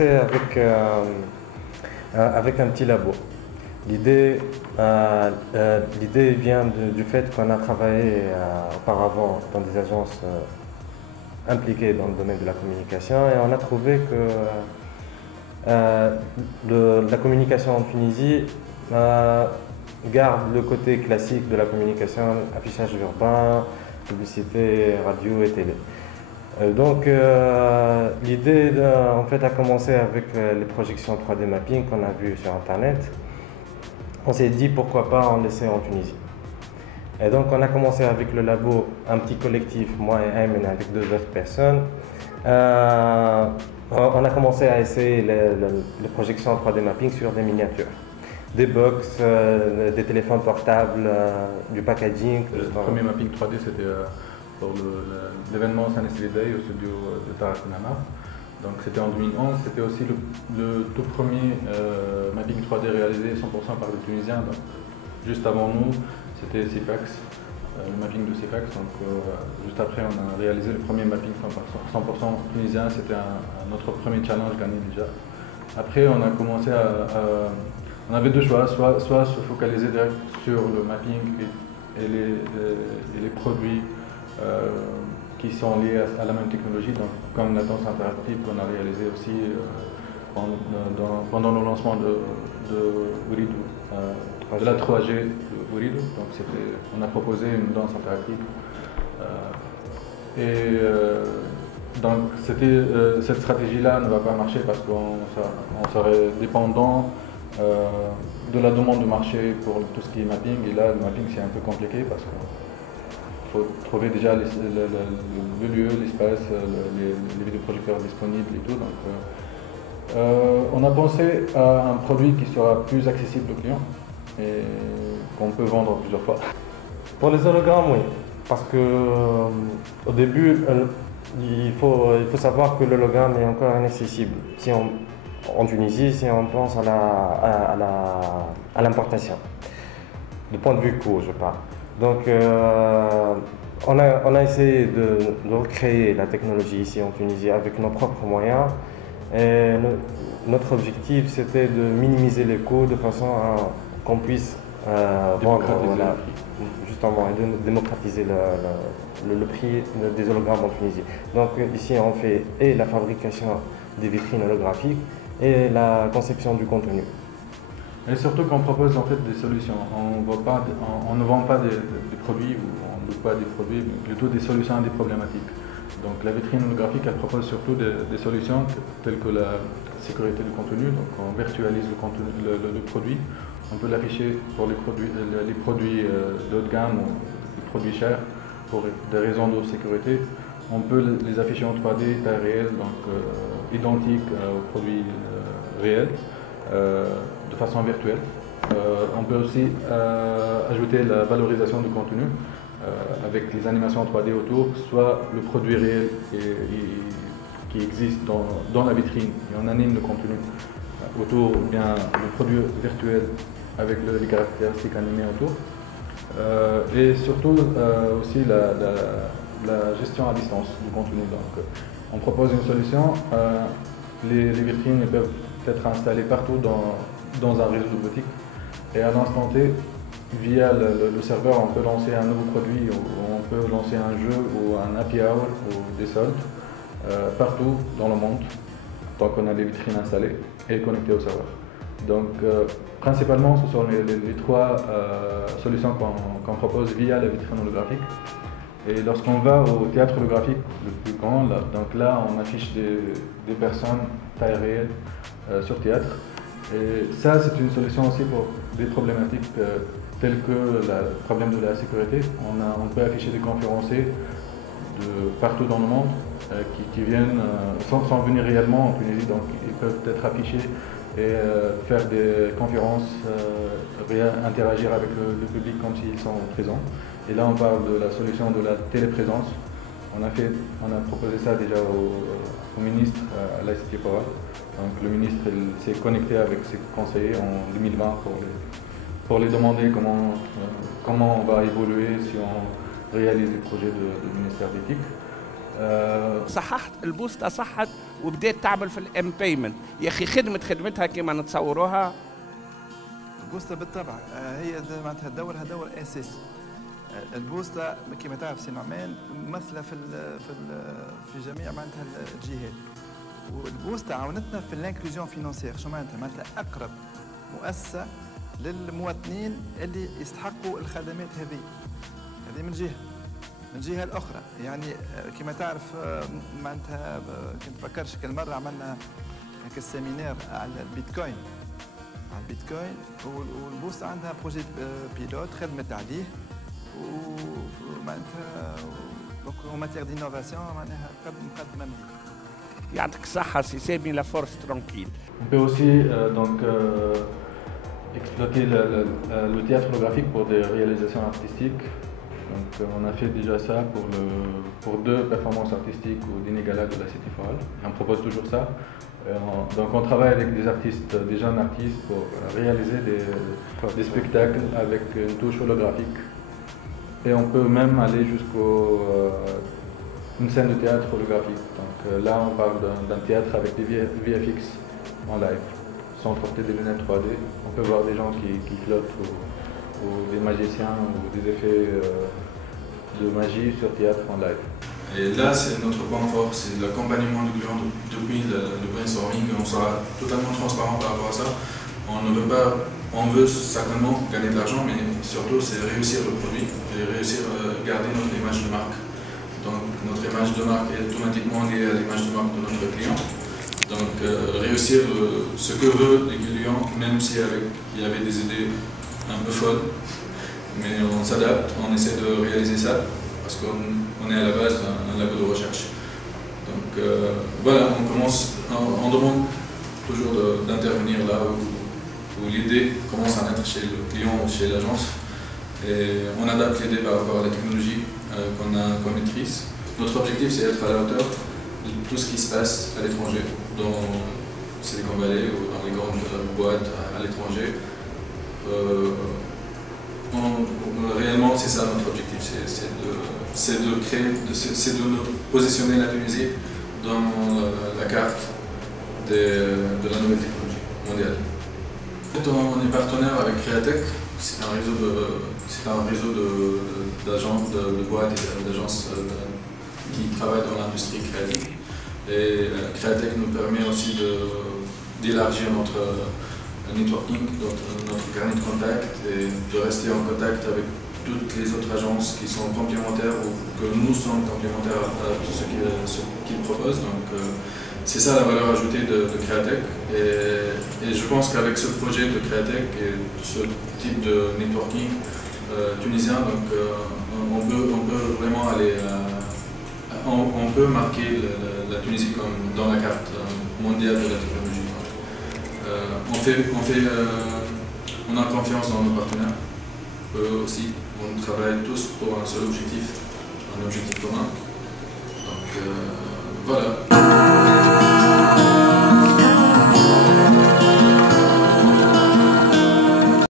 commencé avec un petit labo. L'idée vient du fait qu'on a travaillé auparavant dans des agences impliquées dans le domaine de la communication et on a trouvé que la communication en Tunisie garde le côté classique de la communication, affichage urbain, publicité, radio et télé. Donc l'idée en fait a commencé avec les projections 3D mapping qu'on a vues sur internet. On s'est dit pourquoi pas en laisser en Tunisie. Et donc on a commencé avec le labo, un petit collectif, moi et Ayman avec 2 autres personnes. On a commencé à essayer les projections 3D mapping sur des miniatures. Des box, des téléphones portables, du packaging. Le premier mapping 3D c'était pour l'événement Sanesili Day au studio de Tarak Namar. Donc c'était en 2011, c'était aussi le tout premier mapping 3D réalisé 100% par des Tunisiens. Donc, juste avant nous, c'était CFAX, le mapping de CFAX. Donc juste après, on a réalisé le premier mapping 100% tunisien. C'était notre premier challenge gagné déjà. Après, on a commencé on avait 2 choix, soit se focaliser direct sur le mapping et les produits qui sont liés à la même technologie, donc comme la danse interactive qu'on a réalisé aussi pendant le lancement de Ouridou, de la 3G de Ouridou. Donc on a proposé une danse interactive. Donc cette stratégie-là ne va pas marcher parce qu'on serait dépendant de la demande de marché pour tout ce qui est mapping. Et là, le mapping c'est un peu compliqué parce qu'il faut trouver déjà le lieu, l'espace, les vidéoprojecteurs disponibles et tout. Donc, on a pensé à un produit qui sera plus accessible aux clients et qu'on peut vendre plusieurs fois. Pour les hologrammes, oui, parce que au début, il faut savoir que l'hologramme est encore inaccessible. En Tunisie, si on pense à l'importation, de point de vue coût, je parle. Donc, on a essayé de recréer la technologie ici en Tunisie avec nos propres moyens. Et notre objectif, c'était de minimiser les coûts de façon à qu'on puisse vendre, voilà, justement, et de démocratiser le prix des hologrammes en Tunisie. Donc, ici, on fait et la fabrication des vitrines holographiques et la conception du contenu. Et surtout qu'on propose en fait des solutions. On ne vend pas des produits ou on ne loue pas des produits, mais plutôt des solutions à des problématiques. Donc la vitrine holographique, elle propose surtout des solutions telles que la sécurité du contenu. Donc on virtualise le contenu, le produit. On peut l'afficher pour les produits de haut de gamme ou les produits chers pour des raisons de sécurité. On peut les afficher en 3D, taille réelle, donc identique aux produits réels, de façon virtuelle. On peut aussi ajouter la valorisation du contenu avec les animations en 3D autour, soit le produit réel qui existe dans la vitrine et on anime le contenu autour, ou bien le produit virtuel avec les caractéristiques animées autour. Et surtout aussi la gestion à distance du contenu. Donc, on propose une solution, les vitrines peuvent être installées partout dans un réseau de boutiques et à l'instant T, via le serveur, on peut lancer un nouveau produit ou on peut lancer un jeu ou un happy hour ou des soldes partout dans le monde tant qu'on a les vitrines installées et connectées au serveur. Donc principalement ce sont les 3 solutions qu'on propose via la vitrine holographique. Et lorsqu'on va au théâtre holographique le plus grand, donc là on affiche des personnes taille réelle sur théâtre. Et ça c'est une solution aussi pour des problématiques telles que le problème de la sécurité. On peut afficher des conférenciers partout dans le monde qui viennent sans venir réellement en Tunisie, donc ils peuvent être affichés et faire des conférences, interagir avec le public quand ils sont présents. Et là on parle de la solution de la téléprésence. On a proposé ça déjà au ministre à l'ICT Power. Donc le ministre s'est connecté avec ses conseillers en 2020 pour les demander comment on va évoluer si on réalise les projets du ministère d'éthique. صححت البوسطة صحت وبدأت تعمل في الام بيمنت. يا اخي خدمتها كما نتصوروها. البوسطة بالطبع هي معناتها دورها دور اساسي. البوسطة كما تعرف سي نعمان ممثلة في جميع معناتها الجهات. والبوسطة عاونتنا في الانكلوزيون فينانسيير. شو معناتها اقرب مؤسسة للمواطنين اللي يستحقوا الخدمات هذه من جهة. من الجهة الأخرى يعني كما تعرف معناتها كنت فكرش كل مرة عملنا هيك السيمينار على البيتكوين. والبوسطة عندها بروجي بيلوت خدمت عليه ومعناتها دونك en matière d'innovation معناها مقدمة مليحة. يعطيك الصحة سي سامي لا فورس ترونكيل. On peut aussi exploiter le théâtre holographique pour des réalisations artistiques. Donc, on a fait déjà ça pour 2 performances artistiques au dîner gala de la City Foral. On propose toujours ça. Donc on travaille avec des artistes, des jeunes artistes pour réaliser des spectacles avec une touche holographique. Et on peut même aller jusqu'à une scène de théâtre holographique. Donc là on parle d'un théâtre avec des VFX en live, sans porter des lunettes 3D. On peut voir des gens qui flottent ou des magiciens ou des effets de magie sur théâtre en live. Et là, c'est notre point fort, c'est l'accompagnement du client depuis le brainstorming. On sera totalement transparent par rapport à ça. On veut certainement gagner de l'argent, mais surtout c'est réussir le produit et réussir à garder notre image de marque. Donc notre image de marque est automatiquement liée à l'image de marque de notre client. Donc réussir ce que veut les clients, même s'il y avait des idées un peu folles, mais on s'adapte, on essaie de réaliser ça. Parce qu'on est à la base un labo de recherche. Donc voilà, on demande toujours d'intervenir là où l'idée commence à naître chez le client ou chez l'agence. Et on adapte l'idée par rapport à la technologie qu'on maîtrise. Notre objectif, c'est d'être à la hauteur de tout ce qui se passe à l'étranger, dans Silicon Valley ou dans les grandes boîtes à l'étranger. Réellement, c'est ça notre objectif, c'est de positionner la Tunisie dans la carte de la nouvelle technologie mondiale. On est partenaire avec Createch, c'est un réseau d'agences, de boîtes et d'agences qui travaillent dans l'industrie créative. Et Createch nous permet aussi d'élargir notre networking, notre carnet de contact et de rester en contact avec toutes les autres agences qui sont complémentaires ou que nous sommes complémentaires à tout ce qu'ils proposent. Donc c'est ça la valeur ajoutée de Createch et je pense qu'avec ce projet de Createch et ce type de networking tunisien, donc, on peut vraiment aller on peut marquer la Tunisie comme dans la carte mondiale de la technologie. On a confiance dans nos partenaires, eux aussi. On travaille tous pour un seul objectif, un objectif commun. Donc,